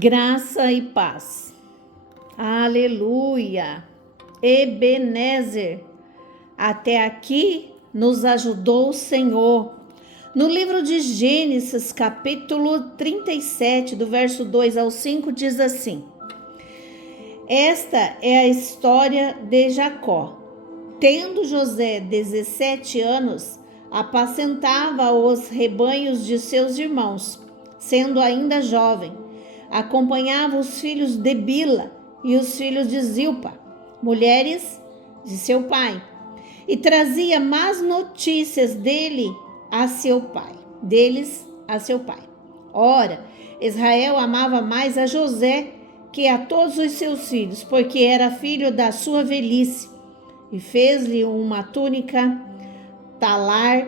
Graça e paz. Aleluia. Ebenezer. Até aqui nos ajudou o Senhor. No livro de Gênesis, capítulo 37, do verso 2 ao 5, diz assim: Esta é a história de Jacó. Tendo José 17 anos, apacentava os rebanhos de seus irmãos, sendo ainda jovem. Acompanhava os filhos de Bila e os filhos de Zilpa, mulheres de seu pai, e trazia más notícias deles a seu pai. Ora, Israel amava mais a José que a todos os seus filhos, porque era filho da sua velhice, e fez-lhe uma túnica talar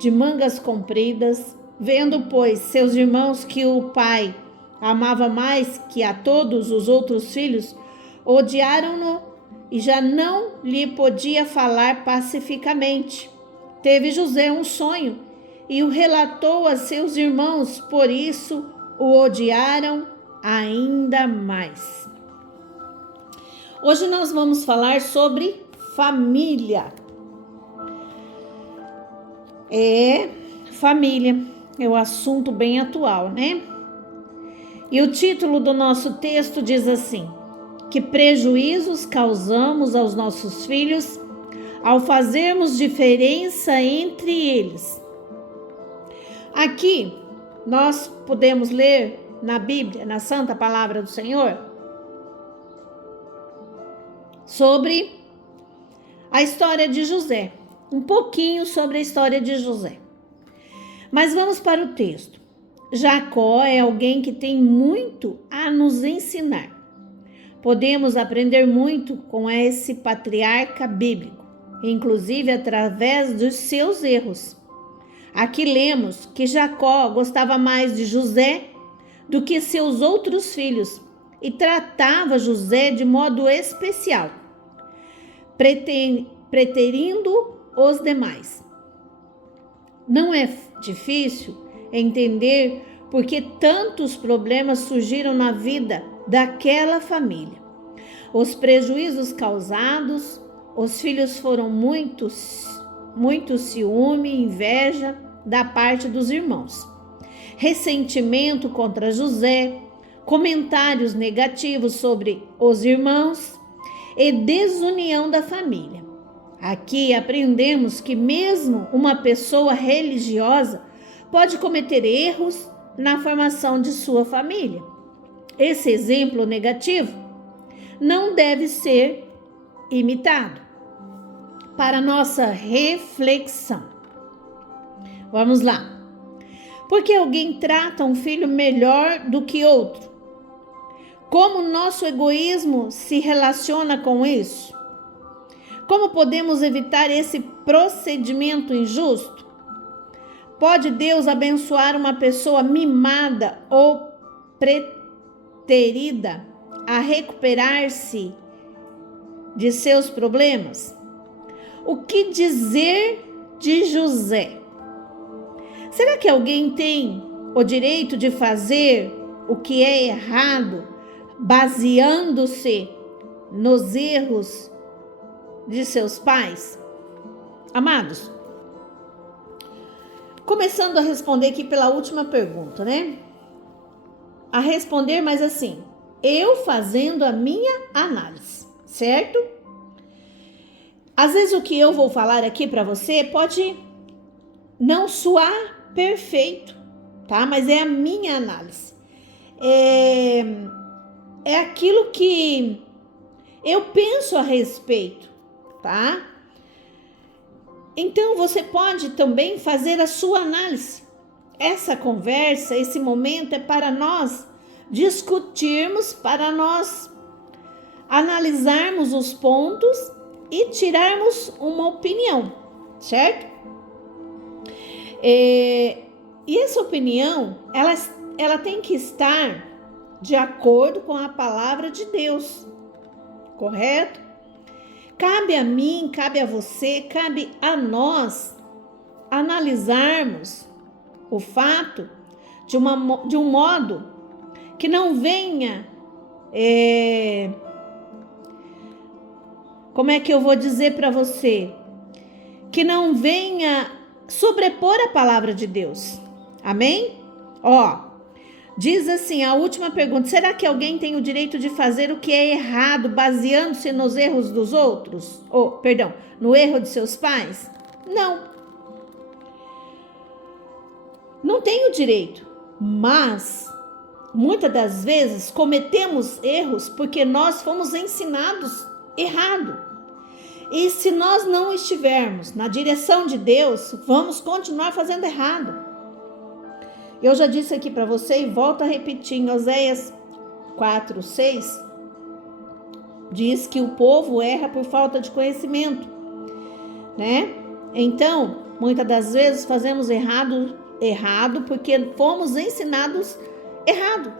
de mangas compridas. Vendo, pois, seus irmãos que o pai amava mais que a todos os outros filhos, odiaram-no e já não lhe podia falar pacificamente. Teve José um sonho e o relatou a seus irmãos, por isso o odiaram ainda mais. Hoje nós vamos falar sobre família. Família é um assunto bem atual, né? E o título do nosso texto diz assim: que prejuízos causamos aos nossos filhos ao fazermos diferença entre eles. Aqui nós podemos ler na Bíblia, na Santa Palavra do Senhor, sobre a história de José, um pouquinho sobre a história de José. Mas vamos para o texto. Jacó é alguém que tem muito a nos ensinar. Podemos aprender muito com esse patriarca bíblico, inclusive através dos seus erros. Aqui lemos que Jacó gostava mais de José do que seus outros filhos e tratava José de modo especial, preterindo os demais. Não é difícil entender por que tantos problemas surgiram na vida daquela família. Os prejuízos causados, os filhos foram muito ciúme e inveja da parte dos irmãos, ressentimento contra José, comentários negativos sobre os irmãos e desunião da família. Aqui aprendemos que mesmo uma pessoa religiosa pode cometer erros na formação de sua família. Esse exemplo negativo não deve ser imitado. Para nossa reflexão, vamos lá. Por que alguém trata um filho melhor do que outro? Como nosso egoísmo se relaciona com isso? Como podemos evitar esse procedimento injusto? Pode Deus abençoar uma pessoa mimada ou preterida a recuperar-se de seus problemas? O que dizer de José? Será que alguém tem o direito de fazer o que é errado, baseando-se nos erros de seus pais? Amados, começando a responder aqui pela última pergunta, né? A responder, mas assim, eu fazendo a minha análise, certo? Às vezes o que eu vou falar aqui para você pode não soar perfeito, tá? Mas é a minha análise. É aquilo que eu penso a respeito, tá? Então você pode também fazer a sua análise. Essa conversa, esse momento é para nós discutirmos, para nós analisarmos os pontos e tirarmos uma opinião, certo? E essa opinião, ela tem que estar de acordo com a palavra de Deus, correto? Cabe a mim, cabe a você, cabe a nós analisarmos o fato de um modo que não venha, como é que eu vou dizer para você? Que não venha sobrepor a palavra de Deus. Amém? Diz assim, a última pergunta: será que alguém tem o direito de fazer o que é errado, baseando-se nos erros dos outros? No erro de seus pais? Não tem o direito, mas muitas das vezes cometemos erros porque nós fomos ensinados errado. E se nós não estivermos na direção de Deus, vamos continuar fazendo errado. Eu já disse aqui para você e volto a repetir, em Oséias 4:6, diz que o povo erra por falta de conhecimento, né? Então, muitas das vezes fazemos errado porque fomos ensinados errado.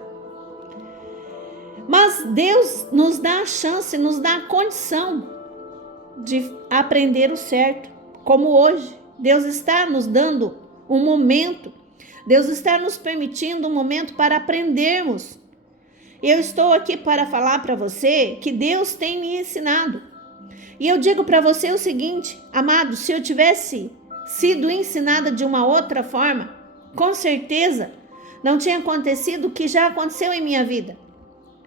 Mas Deus nos dá a chance, nos dá a condição de aprender o certo, como hoje. Deus está nos dando um momento, Deus está nos permitindo um momento para aprendermos. Eu estou aqui para falar para você que Deus tem me ensinado. E eu digo para você o seguinte, amado, se eu tivesse sido ensinada de uma outra forma, com certeza não tinha acontecido o que já aconteceu em minha vida.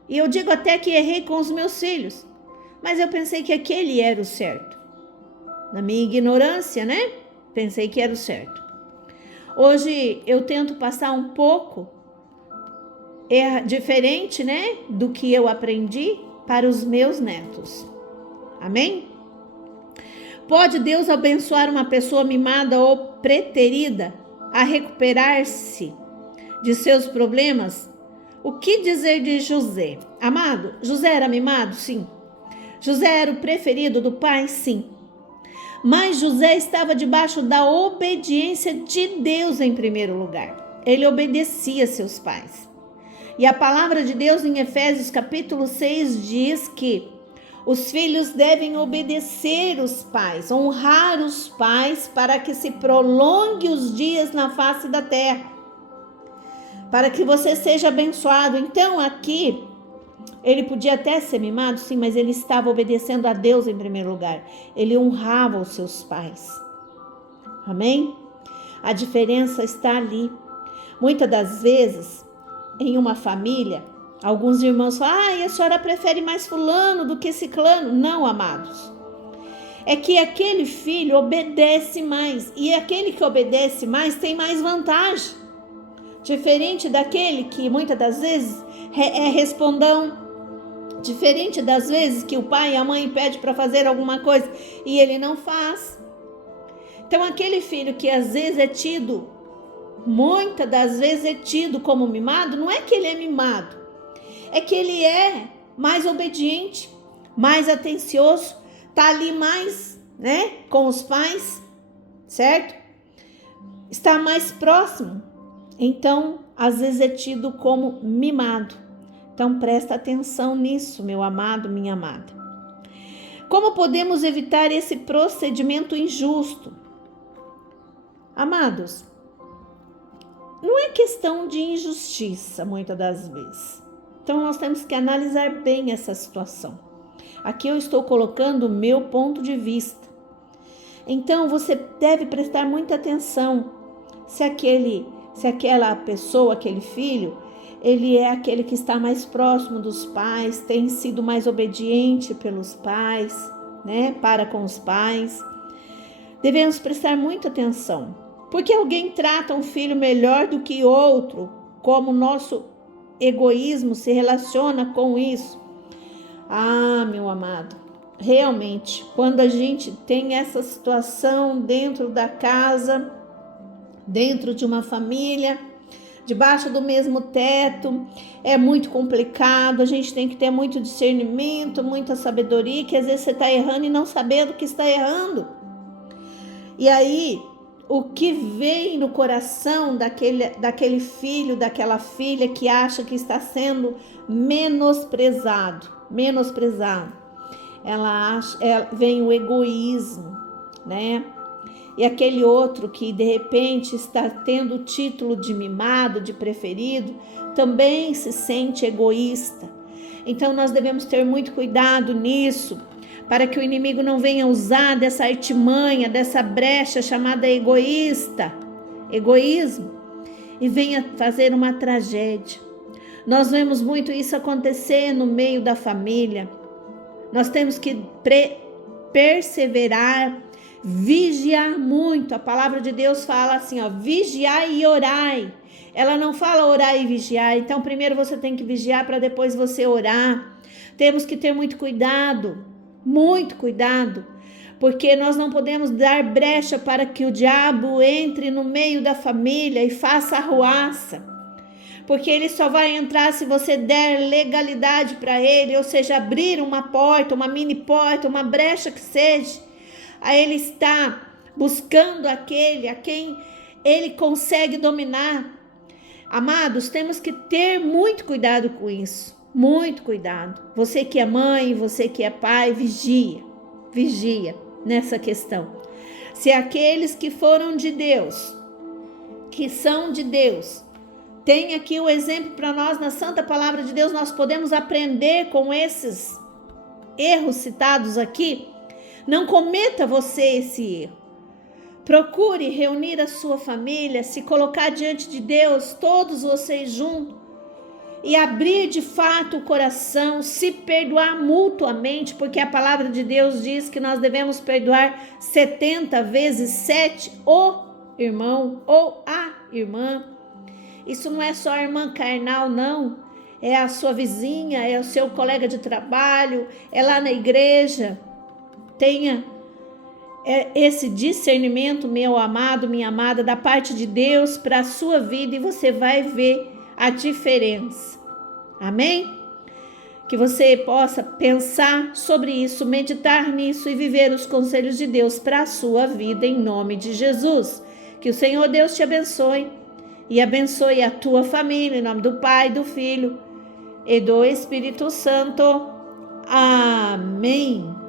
E eu digo até que errei com os meus filhos, mas eu pensei que aquele era o certo. Na minha ignorância, né? Pensei que era o certo. Hoje eu tento passar um pouco diferente, né? Do que eu aprendi para os meus netos. Amém? Pode Deus abençoar uma pessoa mimada ou preterida a recuperar-se de seus problemas? O que dizer de José? Amado, José era mimado? Sim. José era o preferido do pai? Sim. Mas José estava debaixo da obediência de Deus em primeiro lugar. Ele obedecia seus pais. E a palavra de Deus em Efésios capítulo 6 diz que os filhos devem obedecer os pais, honrar os pais para que se prolongue os dias na face da terra, para que você seja abençoado. Então aqui, ele podia até ser mimado, sim, mas ele estava obedecendo a Deus em primeiro lugar. Ele honrava os seus pais. Amém? A diferença está ali. Muitas das vezes, em uma família, alguns irmãos falam, a senhora prefere mais fulano do que ciclano. Não, amados. É que aquele filho obedece mais. E aquele que obedece mais tem mais vantagem. Diferente daquele que muitas das vezes é respondão. Diferente das vezes que o pai e a mãe pedem para fazer alguma coisa e ele não faz. Então aquele filho que às vezes é tido, muitas das vezes é tido como mimado, não é que ele é mimado, é que ele é mais obediente, mais atencioso, tá ali mais, né, com os pais, certo? Está mais próximo. Então, às vezes é tido como mimado. Então, presta atenção nisso, meu amado, minha amada. Como podemos evitar esse procedimento injusto? Amados, não é questão de injustiça, muitas das vezes. Então, nós temos que analisar bem essa situação. Aqui eu estou colocando o meu ponto de vista. Então, você deve prestar muita atenção se aquela pessoa, aquele filho, ele é aquele que está mais próximo dos pais, tem sido mais obediente pelos pais, né, para com os pais. Devemos prestar muita atenção, porque alguém trata um filho melhor do que outro, como o nosso egoísmo se relaciona com isso. Meu amado, realmente, quando a gente tem essa situação dentro da casa, dentro de uma família, debaixo do mesmo teto, é muito complicado. A gente tem que ter muito discernimento, muita sabedoria, que às vezes você está errando e não sabendo que está errando. E aí, o que vem no coração daquele filho, daquela filha que acha que está sendo menosprezado, vem o egoísmo, né? e aquele outro que de repente está tendo o título de mimado, de preferido, também se sente egoísta. Então nós devemos ter muito cuidado nisso, para que o inimigo não venha usar dessa artimanha, dessa brecha chamada egoísmo, e venha fazer uma tragédia. Nós vemos muito isso acontecer no meio da família. Nós temos que perseverar, vigiar muito. A palavra de Deus fala assim, vigiai e orai. Ela não fala orar e vigiar. Então primeiro você tem que vigiar para depois você orar. Temos que ter muito cuidado, porque nós não podemos dar brecha para que o diabo entre no meio da família e faça arruaça. Porque ele só vai entrar se você der legalidade para ele, ou seja, abrir uma porta, uma mini porta, uma brecha que seja. Aí ele está buscando aquele a quem ele consegue dominar. Amados, temos que ter muito cuidado com isso, muito cuidado. Você que é mãe, você que é pai, vigia nessa questão. Se aqueles que foram de Deus, que são de Deus, tem aqui o exemplo para nós na Santa Palavra de Deus, nós podemos aprender com esses erros citados aqui. Não cometa você esse erro. Procure reunir a sua família, se colocar diante de Deus, todos vocês juntos, e abrir de fato o coração, se perdoar mutuamente, porque a palavra de Deus diz que nós devemos perdoar 70 vezes 7 o irmão ou a irmã. Isso não é só a irmã carnal, não. É a sua vizinha, é o seu colega de trabalho, é lá na igreja. Tenha esse discernimento, meu amado, minha amada, da parte de Deus para a sua vida, e você vai ver a diferença. Amém? Que você possa pensar sobre isso, meditar nisso e viver os conselhos de Deus para a sua vida, em nome de Jesus. Que o Senhor Deus te abençoe e abençoe a tua família, em nome do Pai, do Filho e do Espírito Santo. Amém.